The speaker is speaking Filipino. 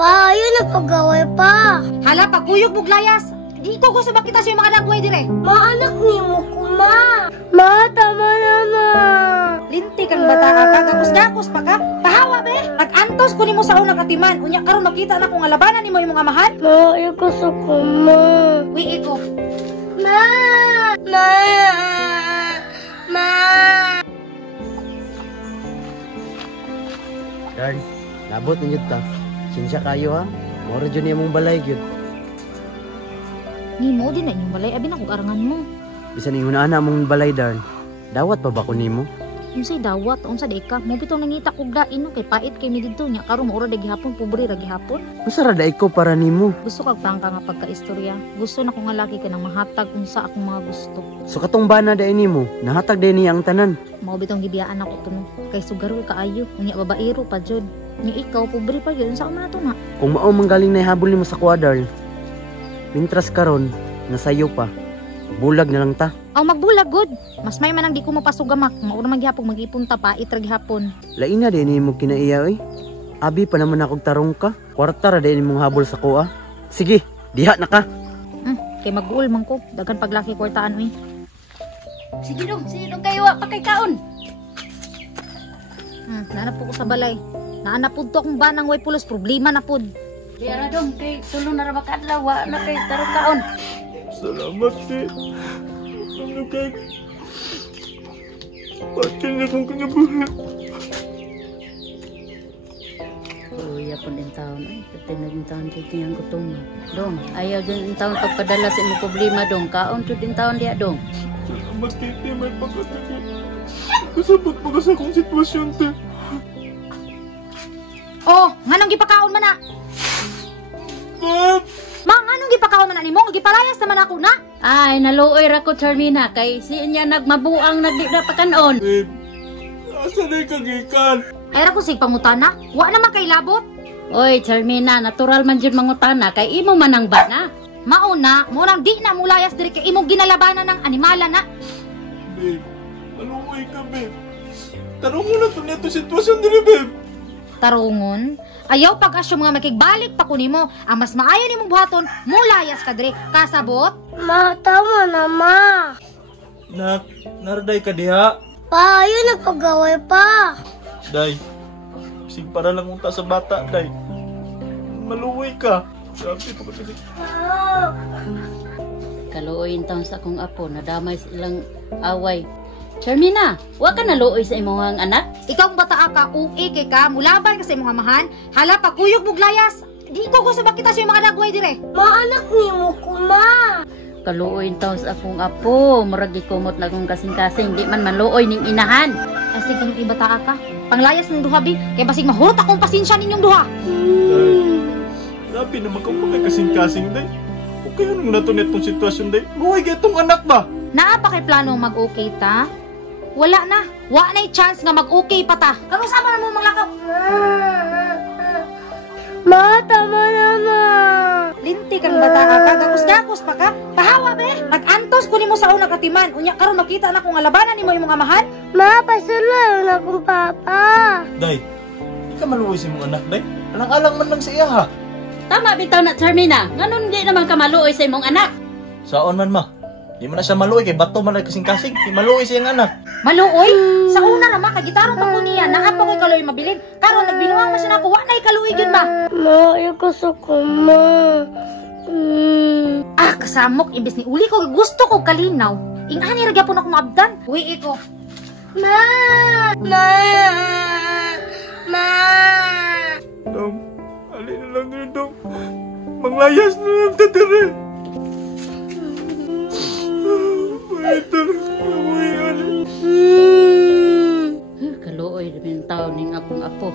Pa, yun ang pag-away pa. Hala, pagkuyog mo glayas. Di ko gusto makita sa mga nagway dire. Maanak ni mo ko, ma. Ma, tama na, ma. Linti kang bata ka, gagos-gagos pa ka. Pahawa be. Nag-antos ko nimo sa unang katiman. Unya karon makita na ko nga labanan nimo imong amahan. Ma, ayaw ko sa ko, ma. Wi iko. Ma! Ma! Ma! Darn, labot ninyo ta. Sinsya kayo ha. Moro dyan yung mong balay gyud. Nimo din na inyong balay abi na kog arangan mo. Bisan ingon ana mong balay darn. Dawat pa ba ko nimo? Unsay dawat, unsa di ka? Mo bitong nangita kog dain no kay pait kay mi didto nya karon maura dagi hapon pobre ra gihapon. Usa ra daig ko para nimo. Gusto kag tangka nga pagkaistorya. Gusto na ko nga laki ka nang mahatag unsa akong mga gusto. So katong bana dai nimo, nahatag dai niya ang tanan. Mao bitong gibiyaan ako tuno kay sugarol kaayo. Unya babaero pa jud. Nya ikaw pobre pa gyud unsa man ato na. Kung mao manggaling na habol nimo sa kwadar. Mintras karon, nasayo pa. Bulag na lang ta. Aw magbulag good. Mas may man ang di ko mapasugamak. Maura man gihapon mag-ipunta pa itrag hapon. Lain na din nimo kinaiya oy. Abi pa naman akong tarong ka. Kwarta ra din imong habol sa kuha. Sige, diha na ka. Kay mag-uul man ko. Daghan paglaki kwartaan oy. Sige dong kayo wa pa kay kaon. Naanap po ko sa balay. Naanap po to akong banang way pulos. Problema na po. Di ara dong kay tulo na ra ba kadlaw wa na kay tarong kaon. Salamat eh. Ano kay... Bakit niya kong kinabuhi? Uya po din taon. Ay, pati na din taon kay tiyang gutom. Dong, ayaw din taon pagpadala sa imong problema dong. Kaon to din taon diya dong. Salamat titi, may pagkatagin. Kasabot pa ka sa akong sitwasyon te. Oh, nganong gipakaon man na? Ma'am! Mang, anong gipakaon man na nimo? Gipalayas naman ako na. Ay, naluoy ra ko Charmina kay si niya nagmabuang nagdi na pakanon. Babe, asa na yung kagikan? Ay ra ko sig pangutana. Wa naman kay labot. Oy, Charmina, natural man jud mangutana kay imo man ang bana. Mauna, mo nang di na mulayas diri kay imong ginalabanan ng animala na. Babe, maluoy ka babe. Tarong mo na to niya to sitwasyon dili babe. Tarungon, ayaw pag-asyo mga makigbalik pa kunimo. Ang mas maayo nimong buhaton, mulayas ka diri. Kasabot? Ma, tama na, ma. Nak, naraday ka diha. Pa, yun ang pag-away pa. Day, sig para lang unta sa bata, day. Maluoy ka. Sabi pa kasi. Kaluoyin taon sa akong apo, nadamay sa ilang away. Charmina, wa ka naluoy sa imong anak? Ikaw bata ka, uwi kay ka, mulaban ka sa imong amahan. Hala, pagkuyog mo glayas. Di ko gusto makita sa mga nagway dire. Maanak ni mo ko, ma. Kaluoy taon sa akong apo, murag gikumot na akong kasing-kasing, di man maluoy ning inahan. Asig ng iba taa ka. Panglayas ng duha bi, kay basig mahurot akong pasensya ninyong duha. Grabe naman kang mga kasing-kasing, day. Okay nung natunit tong sitwasyon, day. Buhay ka itong anak ba? Naa pa kay planong mag-okay ta? Wala na. Wa na'y chance nga mag-okay pa ta. Kamu sama na mo maglakaw. Ma, tama na, ma. Linti kang bata ka, gagos-gagos pa ka. Pahawa be. Nag-antos ko nimo sa unang katiman. Unya karon makita na ko nga labanan nimo imong amahan. Ma, pasulayo na akong papa. Day, di ka maluoy sa mong anak, day. Alang-alang man lang sa iya, ha? Tama bitaw na Charmina, nganon di naman ka maluoy sa imong anak. Saon man, ma. Di man na siya maluoy, kay bato man lang kasing-kasing. Di maluoy sa iyang anak. Maluoy? Sa una naman, kagitarong pa ko niya, naa pa ko'y kaloy mabilin. Karon nagbinuang man siya na ako, wa na'y kaluoy yun ba? Ma, ayaw ko sa ko, ma. Kasamok, imbes ni uli ko, gusto ko kalinaw. Ingani ra gyapon ako maabdan. Uy, iko. Ma! Ma! Ma! Dong, alin na lang yun, Dong. Manglayas na lang tatira. Ito lang, amoy alin. Kaluoy rin taon ning akong apo.